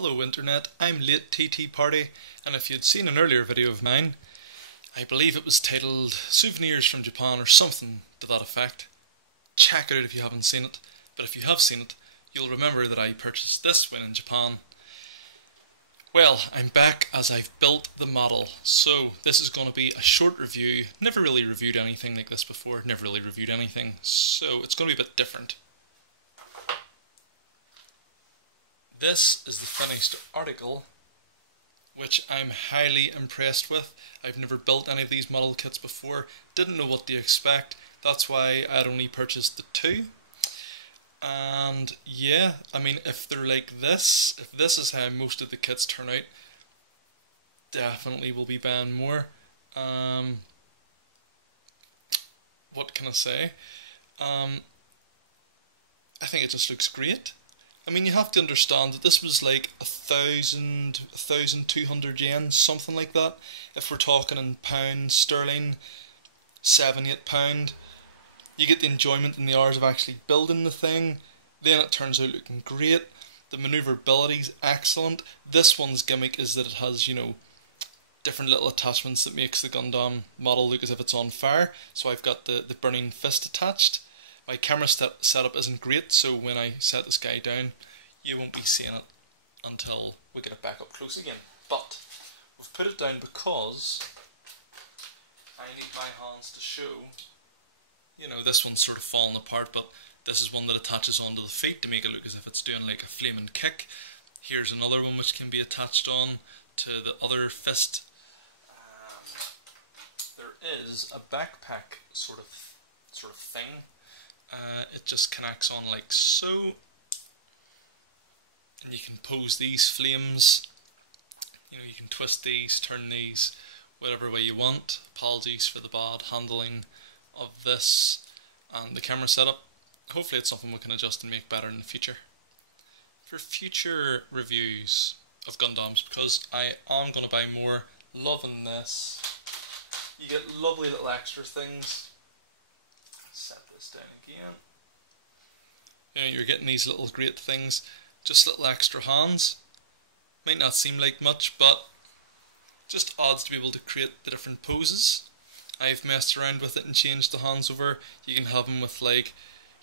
Hello Internet, I'm Late TT Party, and if you'd seen an earlier video of mine, I believe it was titled Souvenirs from Japan or something to that effect. Check it out if you haven't seen it, but if you have seen it, you'll remember that I purchased this when in Japan. Well, I'm back as I've built the model, so this is going to be a short review. Never really reviewed anything like this before, never really reviewed anything, so it's going to be a bit different. This is the finished article, which I'm highly impressed with. I've never built any of these model kits before, didn't know what to expect, that's why I'd only purchased the two. And yeah, I mean, if they're like this, if this is how most of the kits turn out, definitely will be buying more. What can I say? I think it just looks great. I mean, you have to understand that this was like 1,200 yen, something like that. If we're talking in pounds sterling, £7-8. You get the enjoyment in the hours of actually building the thing. Then it turns out looking great. The maneuverability's excellent. This one's gimmick is that it has, you know, different little attachments that makes the Gundam model look as if it's on fire. So I've got the burning fist attached. My camera setup isn't great, so when I set this guy down, you won't be seeing it until we get it back up close again. But we've put it down because I need my hands to show. You know, this one's sort of falling apart, but this is one that attaches onto the feet to make it look as if it's doing like a flaming kick. Here's another one which can be attached on to the other fist. There is a backpack sort of thing. It just connects on like so, and you can pose these flames. You know, you can twist these, turn these, whatever way you want. Apologies for the bad handling of this and the camera setup. Hopefully it's something we can adjust and make better in the future. For future reviews of Gundams, because I am going to buy more, loving this. You get lovely little extra things. Set this down again. You know, you're getting these little great things, just little extra hands. Might not seem like much, but just odds to be able to create the different poses. I've messed around with it and changed the hands over. You can have them with, like,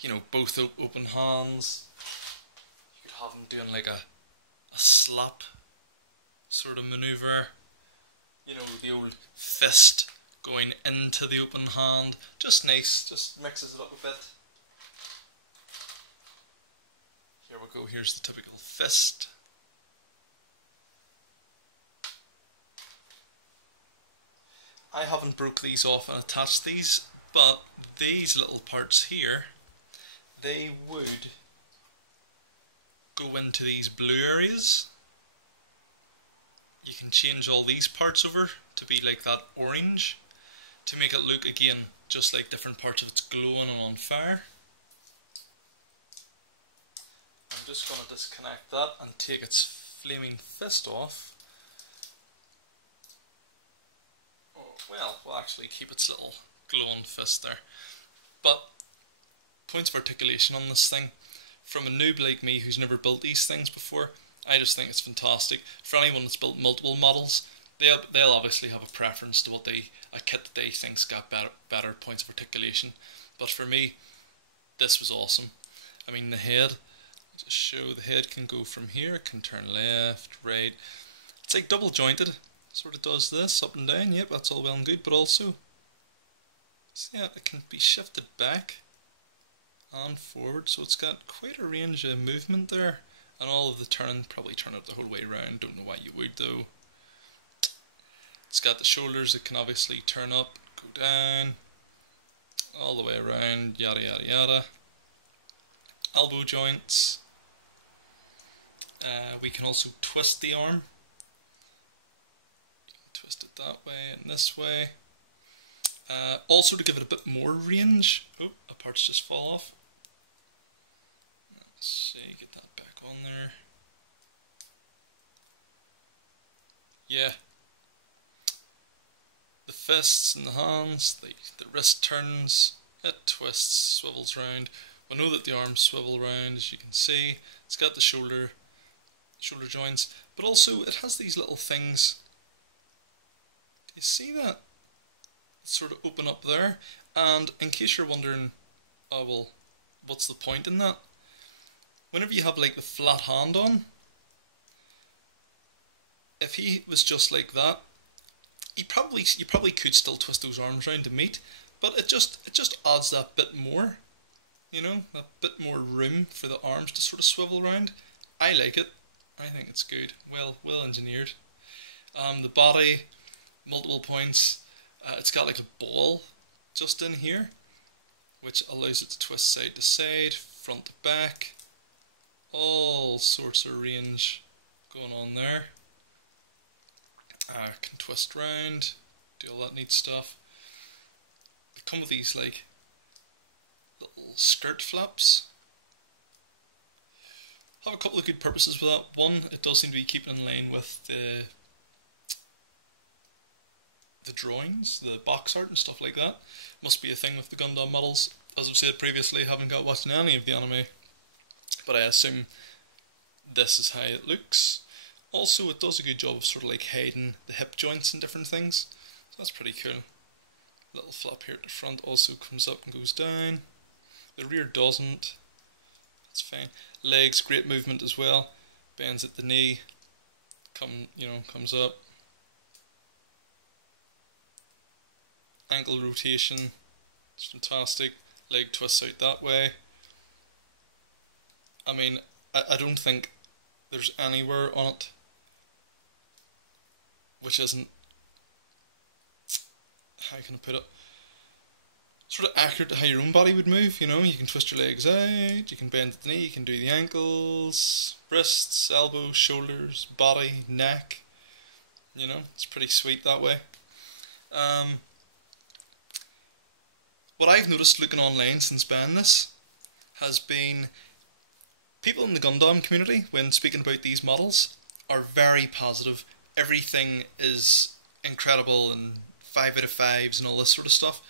you know, both open hands. You could have them doing like a slap sort of maneuver. You know, the old fist going into the open hand. Just nice, just mixes it up a bit. Here we go, here's the typical fist. I haven't broke these off and attached these, but these little parts here, they would go into these blue areas. You can change all these parts over to be like that orange, to make it look again just like different parts of it's glowing and on fire. I'm just going to disconnect that and take its flaming fist off. Well, we'll actually keep its little glowing fist there. But points of articulation on this thing, from a noob like me who's never built these things before, I just think it's fantastic. For anyone that's built multiple models, they'll obviously have a preference to a kit that they think's got better points of articulation. But for me, this was awesome. I mean, the head, I'll just show the head can go from here, it can turn left, right. It's like double jointed. Sort of does this up and down, yep, that's all well and good, but also, see, yeah, it can be shifted back and forward, so it's got quite a range of movement there, and all of the turn, probably turn it the whole way around, don't know why you would though. It's got the shoulders that can obviously turn up, go down, all the way around, yada yada yada. Elbow joints, we can also twist the arm. Twist it that way and this way. Also to give it a bit more range. Oh, a part's just fall off. Let's see, get that back on there. Yeah. The fists and the hands, the wrist turns, it twists, swivels round. I know that the arms swivel round, as you can see. It's got the shoulder shoulder joints, but also it has these little things. Do you see that? It's sort of open up there, and in case you're wondering, oh well, what's the point in that? Whenever you have like the flat hand on, if he was just like that, you probably could still twist those arms around to meet, but it just adds that bit more, you know, that bit more room for the arms to sort of swivel around. I like it. I think it's good. Well engineered. The body, multiple points. It's got like a ball just in here, which allows it to twist side to side, front to back. All sorts of range going on there. Can twist round, do all that neat stuff. They come with these like little skirt flaps. Have a couple of good purposes with that. One, it does seem to be keeping in line with the drawings, the box art and stuff like that. Must be a thing with the Gundam models. As I've said previously, I haven't got watching any of the anime, but I assume this is how it looks. Also, it does a good job of sort of like hiding the hip joints and different things, so that's pretty cool. Little flap here at the front also comes up and goes down. The rear doesn't. That's fine. Legs, great movement as well. Bends at the knee. Comes up. Ankle rotation. It's fantastic. Leg twists out that way. I mean, I don't think there's anywhere on it which isn't, how can I put it, sort of accurate to how your own body would move. You know, you can twist your legs out, you can bend the knee, you can do the ankles, wrists, elbows, shoulders, body, neck. You know, it's pretty sweet that way. What I've noticed looking online since buying this has been people in the Gundam community, when speaking about these models, are very positive. Everything is incredible and 5 out of 5s and all this sort of stuff.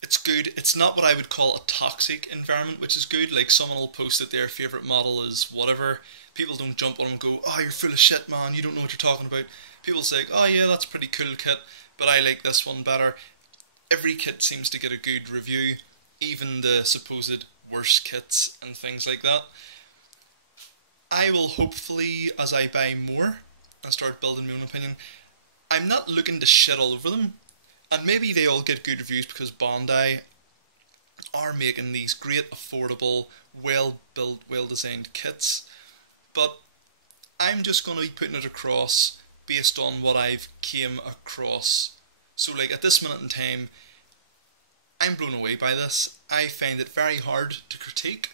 It's good. It's not what I would call a toxic environment, which is good. Like, someone will post that their favourite model is whatever. People don't jump on them and go, oh, you're full of shit, man, you don't know what you're talking about. People say, oh yeah, that's a pretty cool kit, but I like this one better. Every kit seems to get a good review, even the supposed worst kits and things like that. I will hopefully, as I buy more and start building my own opinion, I'm not looking to shit all over them. And maybe they all get good reviews because Bandai are making these great, affordable, well-built, well-designed kits. But I'm just going to be putting it across based on what I've came across. So, like, at this minute in time, I'm blown away by this. I find it very hard to critique.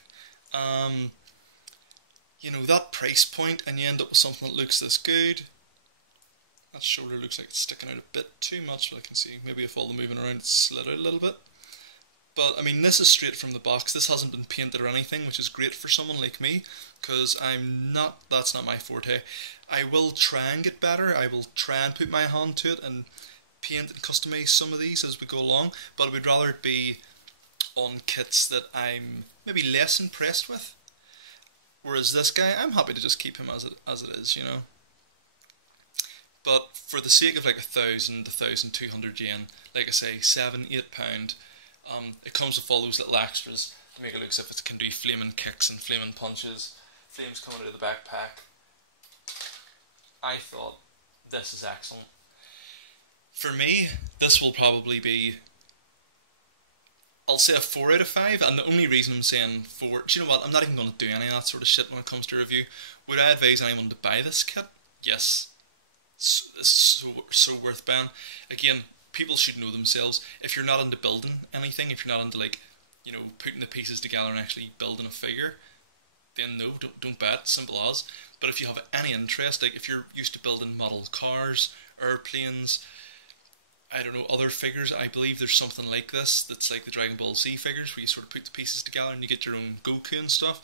You know, that price point, and you end up with something that looks this good. That shoulder looks like it's sticking out a bit too much, but I can see maybe if all the moving around, it's slid out a little bit. But, I mean, this is straight from the box. This hasn't been painted or anything, which is great for someone like me, because that's not my forte. I will try and get better. I will try and put my hand to it and paint and customize some of these as we go along, but I would rather it be on kits that I'm maybe less impressed with. Whereas this guy, I'm happy to just keep him as it is, you know. But for the sake of like 1,000 to 1,200 yen, like I say, £7-8, it comes with all those little extras to make it look as if it can do flaming kicks and flaming punches, flames coming out of the backpack. I thought this is excellent. For me, this will probably be, I'll say a 4 out of 5, and the only reason I'm saying 4, do you know what, I'm not even going to do any of that sort of shit when it comes to review. Would I advise anyone to buy this kit? Yes. It's so worth buying. Again, people should know themselves. If you're not into building anything, if you're not into, like, you know, putting the pieces together and actually building a figure, then no, don't buy it, simple as. But if you have any interest, like if you're used to building model cars, airplanes, I don't know, other figures, I believe there's something like this that's like the Dragon Ball Z figures where you sort of put the pieces together and you get your own Goku and stuff,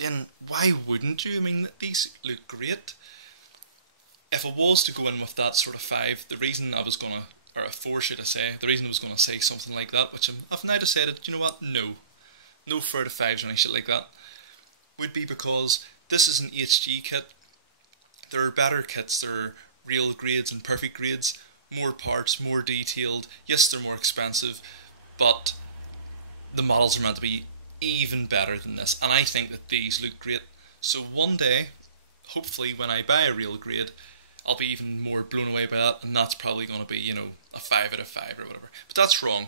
then why wouldn't you? I mean, these look great. If I was to go in with that sort of 5, the reason I was going to, or a 4 should I say, the reason I was going to say something like that, which I've now decided, you know what, no 4 out of 5s or any shit like that. would be because this is an HG kit. There are better kits, there are real grades and perfect grades, more parts, more detailed. Yes, they're more expensive, but the models are meant to be even better than this, and I think that these look great. So one day, hopefully when I buy a real grade, I'll be even more blown away by that, and that's probably going to be, you know, a 5 out of 5 or whatever. But that's wrong.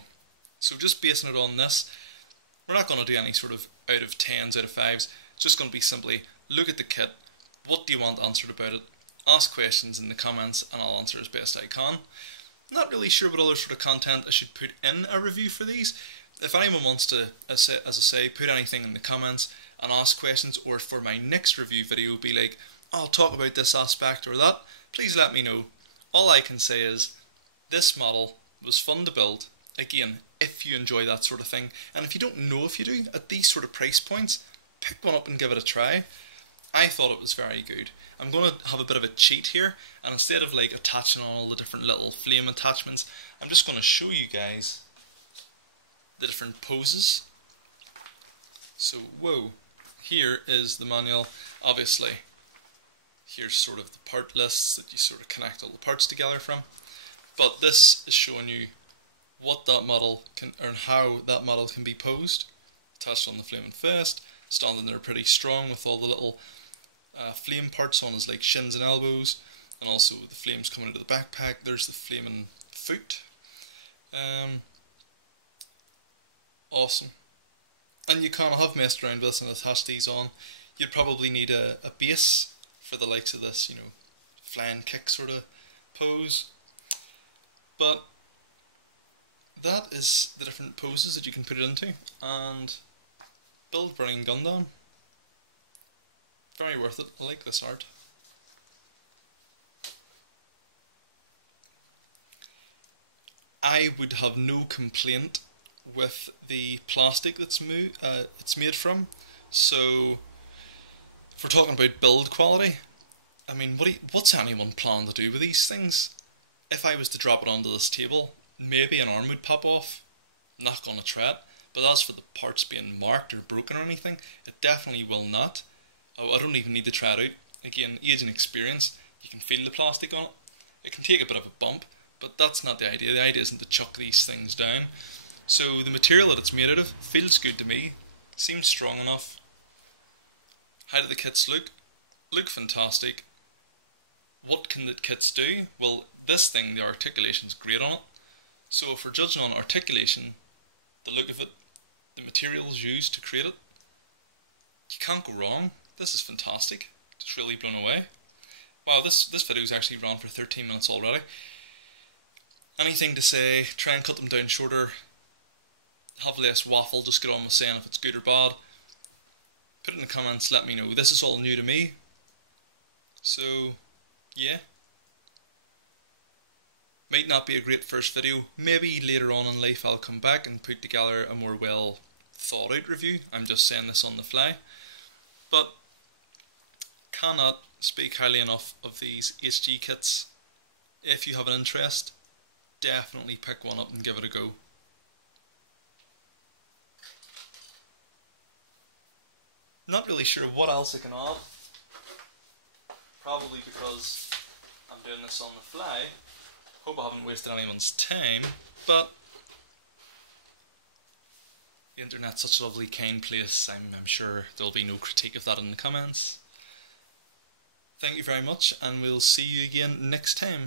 So just basing it on this, we're not going to do any sort of out of 10s, out of 5s. It's just going to be simply, look at the kit, what do you want answered about it, ask questions in the comments, and I'll answer as best I can. Not really sure what other sort of content I should put in a review for these. If anyone wants to, as I say, put anything in the comments and ask questions, or for my next review video be like, I'll talk about this aspect or that, please let me know. All I can say is, this model was fun to build. Again, if you enjoy that sort of thing, and if you don't know if you do, at these sort of price points, pick one up and give it a try. I thought it was very good. I'm going to have a bit of a cheat here, and instead of like attaching on all the different little flame attachments, I'm just going to show you guys the different poses. So, whoa, here is the manual. Obviously, here's sort of the part lists that you sort of connect all the parts together from. But this is showing you what that model can, or how that model can be posed. Attached on the flaming fist, standing there pretty strong with all the little flame parts on his like shins and elbows, and also the flames coming out of the backpack. There's the flaming foot. Awesome. And you kind of have messed around with this and attached these on. You'd probably need a base for the likes of this, you know, flying kick sort of pose. But that is the different poses that you can put it into, and build Burning Gundam. Very worth it. I like this art. I would have no complaint with the plastic that's it's made from. So, if we're talking about build quality, I mean, what's anyone planning to do with these things? If I was to drop it onto this table, maybe an arm would pop off. Not going to try it. But as for the parts being marked or broken or anything, it definitely will not. I don't even need to try it out. Again, age and experience, you can feel the plastic on it. It can take a bit of a bump, but that's not the idea. The idea isn't to chuck these things down. So the material that it's made out of feels good to me. Seems strong enough. How do the kits look? Look fantastic. What can the kits do? Well, this thing, the articulation's great on it. So if we're judging on articulation, the look of it, the materials used to create it, you can't go wrong. This is fantastic. Just really blown away. Wow, this video's actually run for 13 minutes already. Anything to say, try and cut them down shorter, have less waffle, just get on with saying if it's good or bad. Put it in the comments, let me know. This is all new to me. So, yeah. Might not be a great first video. Maybe later on in life I'll come back and put together a more well thought out review. I'm just saying this on the fly. But cannot speak highly enough of these HG kits. If you have an interest, definitely pick one up and give it a go. Not really sure what else I can add. Probably because I'm doing this on the fly. Hope I haven't wasted anyone's time, but the internet's such a lovely, kind place. I'm sure there'll be no critique of that in the comments. Thank you very much, and we'll see you again next time.